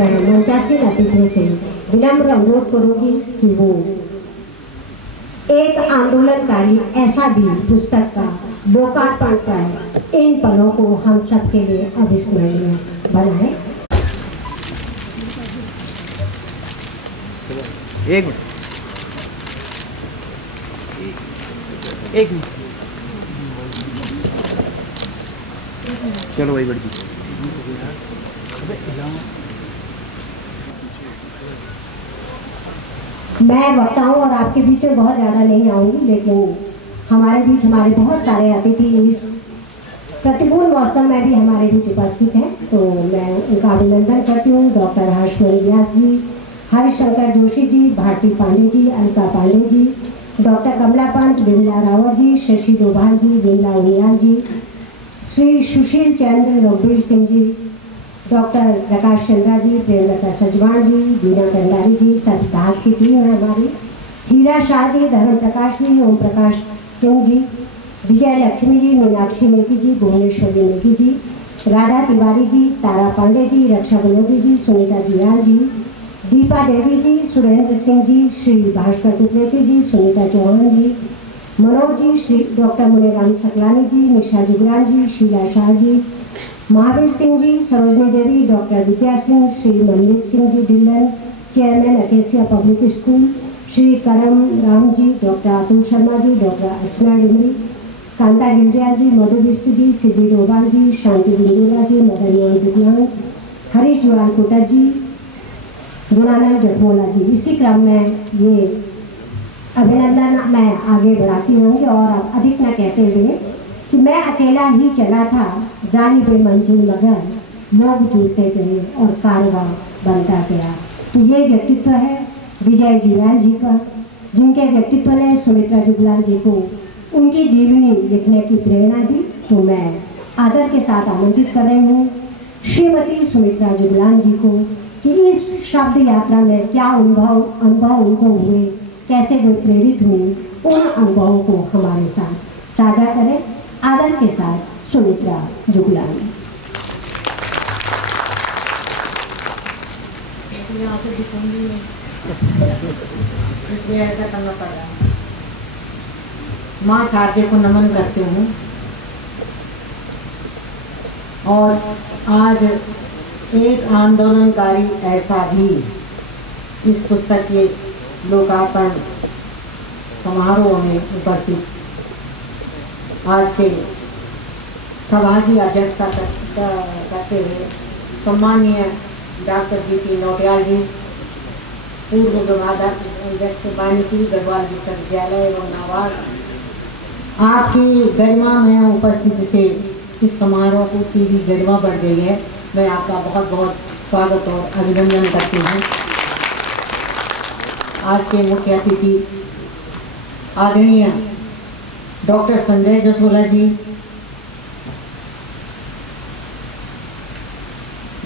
मैं मंचासीन अतिथियों से विनम्र अनुरोध करूंगी कि वो एक आंदोलनकारी ऐसा भी पुस्तक का लोकार्पण कर इन पलों को हम सबके लिए अविस्मरणीय बनाए। एक मिनट चलो वही बढ़ती। मैं वक्ताओं और आपके बीच में बहुत ज़्यादा नहीं आऊँगी, लेकिन हमारे बीच हमारे बहुत सारे अतिथि इस प्रतिकूल मौसम में भी हमारे बीच उपस्थित हैं, तो मैं उनका अभिनंदन करती हूँ। डॉक्टर हर्षमणि व्यास जी, हरिशंकर जोशी जी, भारती पांडे जी, अलका पांडे जी, डॉक्टर कमला पंत, विमला रावत जी, शशि डोभाल जी, विमला उनियाल जी, श्री सुशील चंद्र, रघुवीर सिंह जी, डॉक्टर प्रकाश चंद्रा जी, प्रेमलता सजवान जी, बीना कंडारी जी, सप्ताह की टीम है हमारी, हीरा शाह जी, धर्म प्रकाश जी, ओम प्रकाश सिंह जी, विजय लक्ष्मी जी, मीनाक्षी नेगी जी, भुवनेश्वरी नेगी जी, राधा तिवारी जी, तारा पांडे जी, रक्षा बनोदी ji, Sunita Diwal ji, Deepa Devi ji, Surendra Singh ji, Shri Bhaskar Tukreti ji, Sunita Chauhan ji, Manoj ji, Shri doctor Muniram Saklani ji, Nisha Jugran ji, Sheela Shah ji, Mahavir Singh ji, Sarojini Devi, doctor Vidya Singh, Shri Manmeet Singh ji Dhillon, chairman Acacia Public School, Shri Karam Ram ji, doctor Atul Sharma ji, doctor Archana Dimri, Kanta Girja ji, Madhu Bisk ji, Siddhi Dobhal ji, Shanti बिंदुला जी, मदन मोहन विज्ञान, हरीश लाल कोटक जी, गुणानंद जटमोला जी। इसी क्रम में ये अभिनंदन मैं आगे बढ़ाती रहूँगी और अब अधिक न कहते हुए कि मैं अकेला ही चला था, जानी पे मंजूर मगर लोग जुड़ते गए और कारवां बनता गया। तो ये व्यक्तित्व है विजय जीवान जी का, जिनके व्यक्तित्व ने सुमित्रा जुगलान जी को उनकी जीवनी लिखने की प्रेरणा दी। तो मैं आदर के साथ आमंत्रित कर रही हूँ श्रीमती सुमित्रा जुगलान जी को कि इस शब्द यात्रा में क्या अनुभव उनको हुए, कैसे वे प्रेरित हुई, उन अनुभवों को हमारे साथ साझा करें। आदर के साथ सुमित्रा जुगलान। यहाँ से दिखूंगी नहीं, इसलिए ऐसा करना पड़ रहा है। माँ शारदे को नमन करती हूँ और आज एक आंदोलनकारी ऐसा भी इस पुस्तक के लोकार्पण समारोह में उपस्थित आज के सभा की अध्यक्षता करते हुए सम्माननीय डॉक्टर जी.पी. नौटियाल जी, पूर्व विभागाध्यक्ष वानिकी गढ़वाल विश्वविद्यालय एवं नाबार्ड, आपकी गरिमा में उपस्थिति से इस समारोह की भी गरिमा बढ़ गई है। मैं आपका बहुत बहुत स्वागत और अभिनंदन करती हूँ। आज के मुख्य अतिथि आदरणीय डॉक्टर संजय जसोला जी,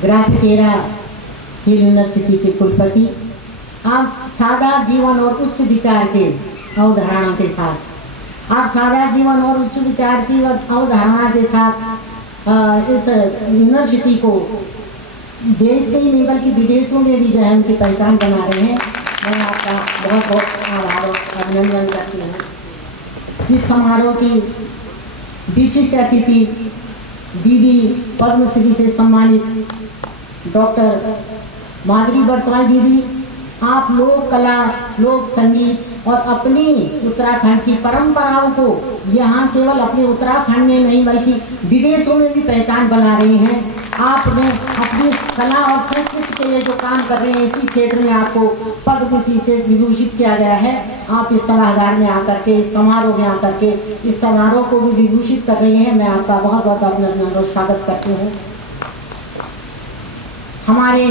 ग्राफिकेरा हिल यूनिवर्सिटी के कुलपति, आप सादा जीवन और उच्च विचार के अवधारणा के साथ इस यूनिवर्सिटी को देश में ही नहीं बल्कि विदेशों में भी जो है उनकी पहचान बना रहे हैं। मैं आपका बहुत बहुत आभार और अभिनंदन करती हूँ। इस समारोह की विशिष्ट अतिथि दीदी पद्मश्री से सम्मानित डॉक्टर माधुरी बर्तवाई दीदी, आप लोक कला, लोक संगीत और अपनी उत्तराखंड की परंपराओं को यहाँ केवल अपने उत्तराखंड में नहीं बल्कि विदेशों में भी पहचान बना रही हैं। आपने अपनी कला और संस्कृति के लिए जो काम कर रहे हैं, इसी क्षेत्र में आपको पद्मश्री से विभूषित किया गया है। आप इस सभागार में आकर के, इस समारोह में आकर के इस समारोह को भी विभूषित कर रही हैं। मैं आपका बहुत बहुत अभिनंदन और स्वागत करती हूँ। हमारे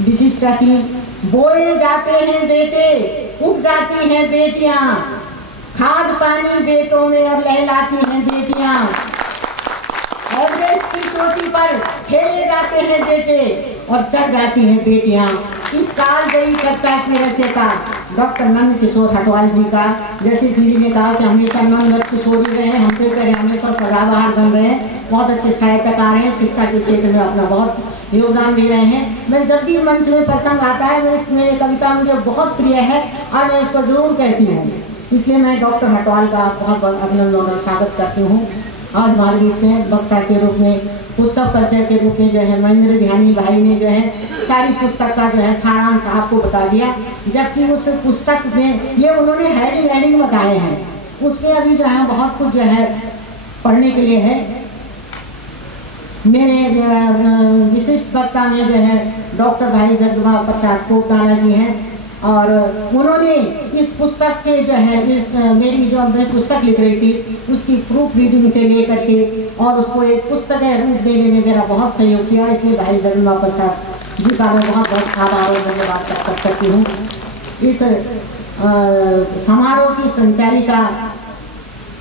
विशिष्ट अतिथि, बोए जाते हैं बेटे, उग जाती हैं बेटियां, खाद पानी बेटों में और लहलाती हैं बेटियां, एवरेस्ट की चोटी पर खेले जाते हैं बेटे और चढ़ जाती हैं बेटियां। इस काल गई चर्चा के रचयिता डॉक्टर नंद किशोर हटवाल जी का, जैसे दीदी ने कहा कि हमेशा नंद किशोर ही रहे हैं, हम पे हमेशा सदाबहार बन रहे हैं। बहुत अच्छे साहित्यकार हैं, शिक्षा के क्षेत्र में अपना बहुत योगदान दे रहे हैं। मैं जब भी मंच में प्रसंग आता है, मेरी कविता मुझे बहुत प्रिय है और मैं इसको जरूर कहती हूँ। इसलिए मैं डॉक्टर हटवाल का बहुत बहुत अभिनंदन और स्वागत करती हूँ। आज हमारे बीच में वक्ता के रूप में, पुस्तक परिचय के रूप में जो है महेंद्र ध्यानी भाई ने जो है सारी पुस्तक का जो है सारांश आपको बता दिया, जबकि उस पुस्तक में ये उन्होंने हेडिंग बताए हैं, उसमें अभी जो है बहुत कुछ जो है पढ़ने के लिए है। मेरे विशिष्ट वक्ता में जो है डॉक्टर भाई जगदम्बा प्रसाद कोटाना जी हैं और उन्होंने इस पुस्तक के जो है मेरी जो मैं पुस्तक लिख रही थी उसकी प्रूफ रीडिंग से लेकर के और उसको एक पुस्तक रूप देने में मेरा बहुत सहयोग किया। इसलिए भाई जगदम्बा प्रसाद जी का मैं बहुत बहुत आभार और धन्यवाद करती हूँ। इस समारोह की संचालिका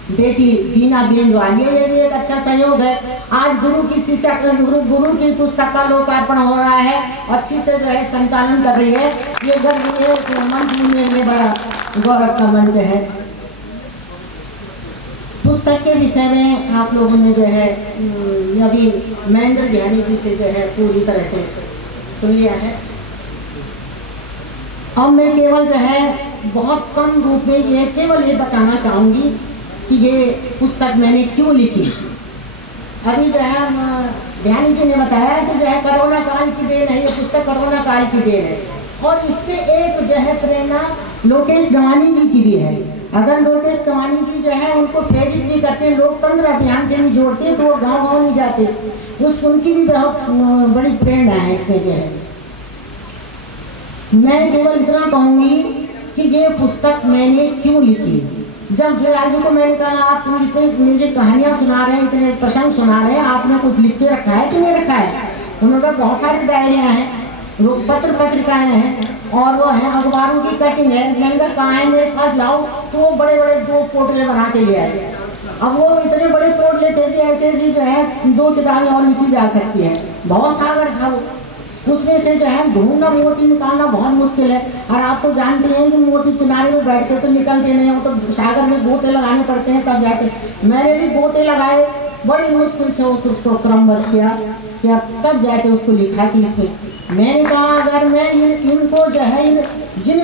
बेटी बीना बेन ग्वालियर, ये भी एक अच्छा सहयोग है। आज गुरु की शिष्या गुरु की पुस्तक का लोकार्पण हो रहा है और शिष्य जो है संचालन कर रही है। ये मंच में बड़ा गौरव का मंच है। पुस्तक के विषय में आप लोगों ने जो है अभी महेंद्र ध्यानी जी से जो है पूरी तरह से सुन लिया है। अब मैं केवल जो है बहुत कम रूप में ये केवल ये बताना चाहूँगी कि ये पुस्तक मैंने क्यों लिखी। अभी जो है ध्यानी जी ने बताया कि जो है कोरोना काल की देन है, ये पुस्तक कोरोना काल की देन है और इसमें एक जो है प्रेरणा लोकेश गवानी जी की भी है। अगर लोकेश गवानी जी जो है उनको प्रेरित नहीं करते, लोकतंत्र अभियान से नहीं जोड़ते तो वो गाँव नहीं जाते, उनकी भी बहुत बड़ी प्रेरणा है इसमें जो है। मैं केवल इतना कहूँगी कि ये पुस्तक मैंने क्यों लिखी। जब जयराजू को मैंने कहा आप मुझे कहानियाँ सुना रहे हैं, इतने प्रसंग सुना रहे हैं, आपने कुछ लिख के रखा है कि नहीं रखा है? उन्होंने कहा बहुत सारी डायरियाँ हैं, पत्रिकाएँ हैं और वो हैं अखबारों की कटिंग है। मैंने कहा कहाँ है, मेरे पास लाओ। तो वो बड़े बड़े 2 पोटले बना के ले आए। अब वो इतने बड़े पोटले थे कि ऐसे ऐसी जो है 2 किताबें और लिखी जा सकती है। बहुत सागर था वो, उसमें से जो है ढूंढना मोती निकालना बहुत मुश्किल है। और आप तो जानते हैं कि मोती किनारे में बैठते तो निकलते नहीं, वो तो सागर में गोते लगाने पड़ते हैं तब जाके। मैंने भी गोते लगाए, बड़ी मुश्किल से उसको क्रमबद्ध किया कि अब तब जाके उसको लिखा कि इसमें मैंने कहा अगर मैं इनको जो है जिन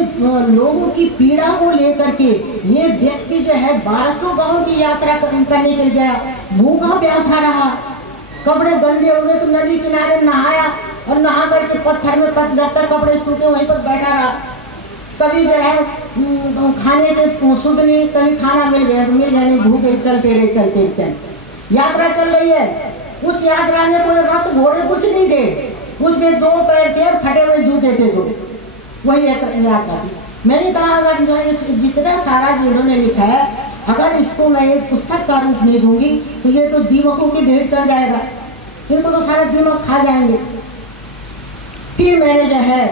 लोगों की पीड़ा को लेकर के ये व्यक्ति जो है 1200 गाँव की यात्रा करने के गया, भूखा प्यासा रहा, कपड़े गंदे हो गए तो नदी किनारे नहाया और नहा करके पत्थर में जब तक कपड़े सूखे वहीं पर बैठा रहा। कभी जो है खाने के शुद्ध नहीं, कभी खाना मिल जाने, भूखे चलते रहे। यात्रा चल रही है, उस यात्रा में कोई रथ घोड़े कुछ नहीं थे, उसमें 2 पैर थे और फटे हुए जूते थे 2। वही यात्रा थी। मैंने कहा अगर जो जितना सारा जिन्होंने लिखा है अगर इसको मैं एक पुस्तक का रूप नहीं दूंगी तो ये तो दीमकों की भेंट चढ़ जाएगा, इनको तो सारे दीमक खा जाएंगे। फिर मैंने जो है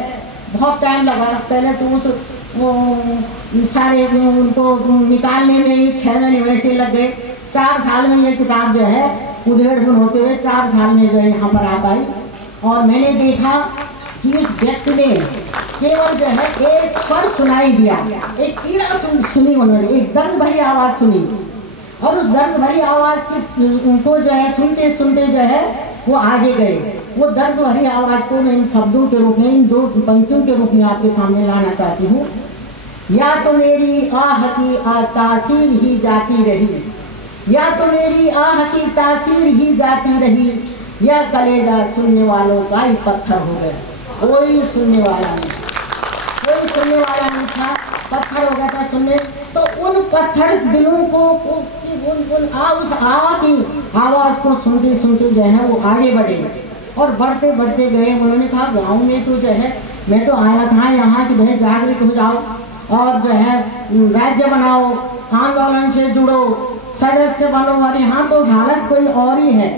बहुत टाइम लगा, पहले तो उस सारे उनको निकालने में ही 6 महीने वैसे लग गए। 4 साल में ये किताब जो है उधेड़-बुन होते हुए 4 साल में जो है यहाँ पर आ पाई। और मैंने देखा कि इस व्यक्ति ने केवल जो है एक स्वर सुनाई दिया, एक पीड़ा सुनी, उन्होंने एक दर्द भरी आवाज़ सुनी और उस दर्द भरी आवाज़ को जो है सुनते सुनते जो है वो आगे गए। वो दर्द भरी आवाज़ को मैं इन शब्दों के रूप में, इन 2 पंक्तियों के रूप में आपके सामने लाना चाहती हूँ। या तो मेरी आह की तासीर ही जाती रही, या तो मेरी आह की तासीर ही जाती रही, या कलेजा सुनने वालों का ही पत्थर हो गया। कोई सुनने वाला नहीं था, पत्थर हो गया था सुनने। तो उन पत्थर दिलों को उस आवाज़ को सुनते सुनते जो है वो आगे बढ़े और बढ़ते बढ़ते गए। उन्होंने कहा गाँव में तो जो है मैं तो आया था यहाँ कि भाई जागृत हो जाओ और जो है राज्य बनाओ, आंदोलन से जुड़ो, सदस्य बनो। और यहाँ तो हालत कोई और ही है।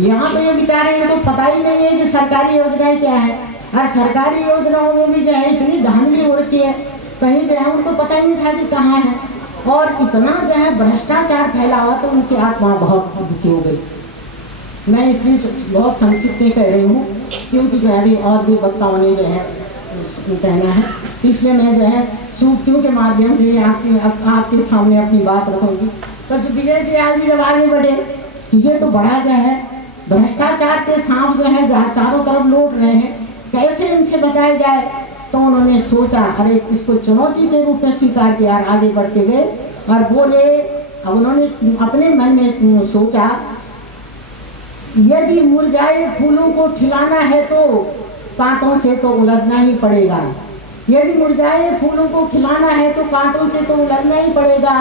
यहाँ तो ये बेचारे इनको पता ही नहीं है कि सरकारी योजनाएं क्या है और सरकारी योजनाओं में भी जो है इतनी धांधली हो रखी है, कहीं जो है उनको पता ही नहीं था कि कहाँ है। और इतना जो है भ्रष्टाचार फैला हुआ तो उनकी आत्मा बहुत दुखी हो गई। मैं इसलिए बहुत संक्षिप्त में कह रही हूँ क्योंकि जो है और भी वक्ताओं ने जो है कहना है, इसलिए मैं जो है सूक्तियों के माध्यम से आपके सामने अपनी बात रखूँगी। तो जो विजय जी आज जब आगे बढ़े, ये तो बड़ा जो है भ्रष्टाचार के सांप जो है जहाँ चारों तरफ लौट रहे हैं, कैसे इनसे बचाया जाए। तो उन्होंने सोचा, अरे इसको चुनौती के रूप में स्वीकार किया, आगे बढ़ते गए और बोले। अब उन्होंने अपने मन में सोचा, यदि मुरझाए फूलों को खिलाना है तो कांटों से तो उलझना ही पड़ेगा। यदि मुरझाए फूलों को खिलाना है तो कांटों से तो उलझना ही पड़ेगा।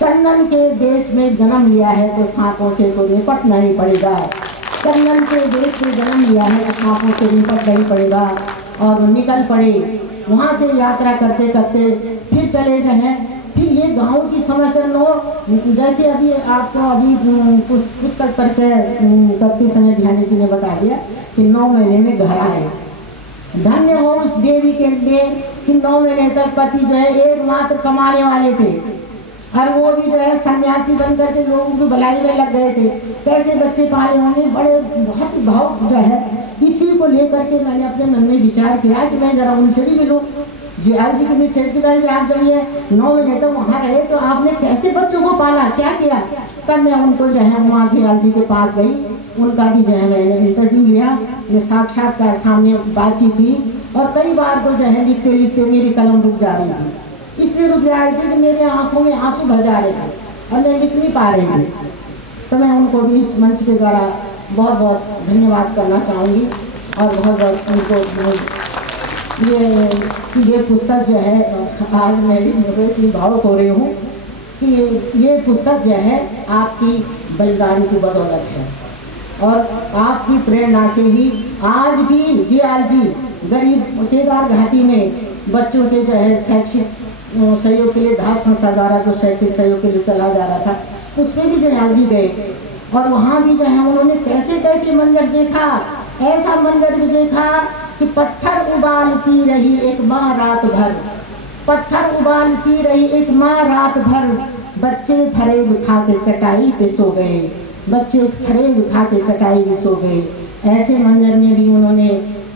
चंदन के देश में जन्म लिया है तो सांपों से तो निपटना ही पड़ेगा। चंदन के देश में जन्म लिया है तो सांपों से निपटना ही पड़ेगा। और निकल पड़े। वहाँ से यात्रा करते करते फिर चले गए। फिर ये गांव की समस्या लो, जैसे अभी आपको अभी पुस्तक परिचय करते समय ध्यान जी ने बता दिया कि 9 महीने में घर आए। धन्य हो उस देवी के लिए कि 9 महीने तक पति जो है एकमात्र कमाने वाले थे और वो भी जो है सन्यासी बनकर के लोगों की भलाई में लग गए थे। कैसे बच्चे पाले होंगे, बड़े बहुत भाव जो है इसी को लेकर के मैंने अपने मन में विचार किया कि मैं जरा उनसे भी मिलूं। जी जी की सेक्रेटरी आप जब ये 9 महीने तक वहाँ रहे तो आपने कैसे बच्चों को पाला, क्या किया। तब मैं उनको जो है वहाँ जी जी के पास गई, उनका भी जो है मैंने इंटरव्यू लिया। ये साक्षात्कार सामने बातचीत थी और कई बार तो जो है लिखते लिखते मेरी कलम रुक जा रही थी। इसलिए रुक जा रही थी कि मेरे आंखों में आंसू भर जा रहे थे और मैं लिख नहीं पा रही थी। तो मैं उनको भी इस मंच के द्वारा बहुत बहुत धन्यवाद करना चाहूँगी और बहुत बहुत उनको ये पुस्तक जो है आज मैं भी इसलिए भावुक हो रही हूँ कि ये पुस्तक जो है आपकी बलिदान की बदौलत है और आपकी प्रेरणा से ही आज भी जी गरीब केदार घाटी में बच्चों के जो है शैक्षिक सहयोग के लिए धार संस्था द्वारा जो शैक्षिक सहयोग के लिए चला जा रहा था उसमें भी जो है गए और वहाँ भी जो है उन्होंने कैसे कैसे मंजर देखा। ऐसा मंजर भी देखा कि पत्थर उबालती रही एक माँ रात भर, पत्थर उबालती रही एक माँ रात भर, बच्चे थरे बिठा के चटाई पे सो गए, बच्चे थरे बिठा के चटाई पे सो गए। ऐसे मंजर में भी उन्होंने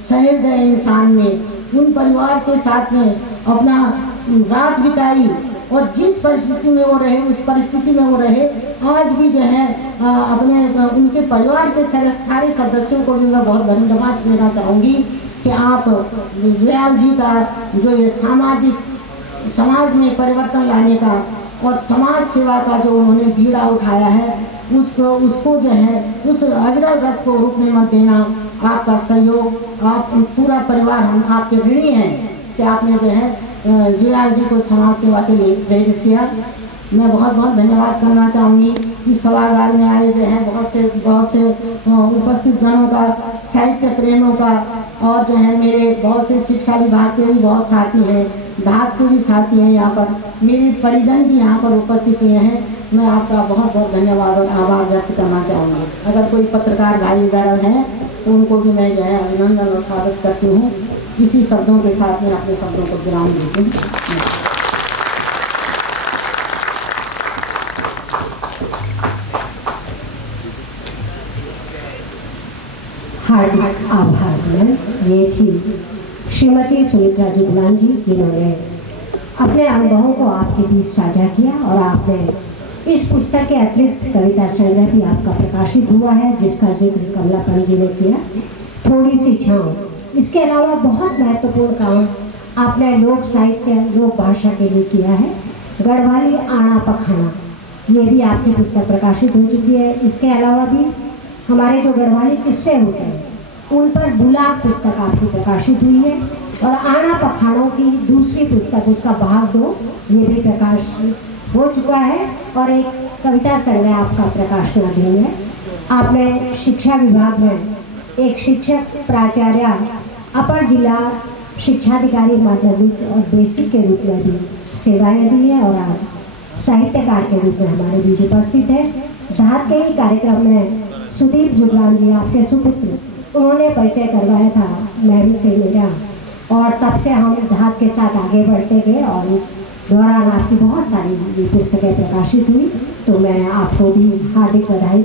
सहृदय इंसान में उन परिवार के साथ में अपना रात बिताई और जिस परिस्थिति में वो रहे उस परिस्थिति में वो रहे। आज भी जो है अपने उनके परिवार के सारे सदस्यों को भी मैं बहुत धन्यवाद देना चाहूँगी कि आप दयाल जी का जो ये समाज में परिवर्तन लाने का और समाज सेवा का जो उन्होंने बीड़ा उठाया है उसको जो है उस अविरल रथ को रुकने मत देना। आपका सहयोग, आप पूरा परिवार हम आपके ऋणी हैं कि आपने जो है दयाल जी को समाज सेवा के लिए प्रेरित किया। मैं बहुत बहुत धन्यवाद करना चाहूँगी इस सभागार में आए जो हैं बहुत से उपस्थित जनों का, साहित्य प्रेमियों का और जो है मेरे बहुत से शिक्षा विभाग के भी बहुत साथी हैं, धाक के भी साथी हैं, यहाँ पर मेरे परिजन भी यहाँ पर उपस्थित हुए हैं। मैं आपका बहुत बहुत धन्यवाद और आभार व्यक्त करना चाहूँगी। अगर कोई पत्रकार भाई वगैरह हैं तो उनको भी मैं जो है अभिनंदन और स्वागत करती हूँ। इसी शब्दों के साथ में अपने शब्दों को विराम देती हूँ। हार्दिक आभार। ये थी श्रीमती सुमित्रा जुगलान जी जिन्होंने अपने अनुभवों को आपके बीच साझा किया और आपने इस पुस्तक के अतिरिक्त कविता संग्रह भी आपका प्रकाशित हुआ है जिसका जिक्र कमलापन जी ने किया, थोड़ी सी छाँव। इसके अलावा बहुत महत्वपूर्ण काम आपने लोक साहित्य लोक भाषा के लिए किया है। गढ़वाली आना पखाना ये भी आपकी पुस्तक प्रकाशित हो चुकी है। इसके अलावा भी हमारे जो गढ़वाली किस्से होते हैं उन पर बुलाक पुस्तक आपकी प्रकाशित हुई है और आना पखानों की दूसरी पुस्तक उसका भाग 2 ये भी प्रकाशित हो चुका है और एक कविता संग्रह आपका प्रकाशनाधीन है। आपने शिक्षा विभाग में एक शिक्षक प्राचार्य अपर जिला शिक्षाधिकारी माध्यमिक और बेसिक के रूप में भी सेवाएं दी है और आज साहित्यकार के रूप में हमारे बीच उपस्थित है। धात के ही कार्यक्रम में सुदीप जुगलान जी आपके सुपुत्र उन्होंने परिचय करवाया था महरू से मेरा और तब से हम धात के साथ आगे बढ़ते गए और इस दौरान आपकी बहुत सारी पुस्तकें प्रकाशित हुई। तो मैं आपको भी हार्दिक बधाई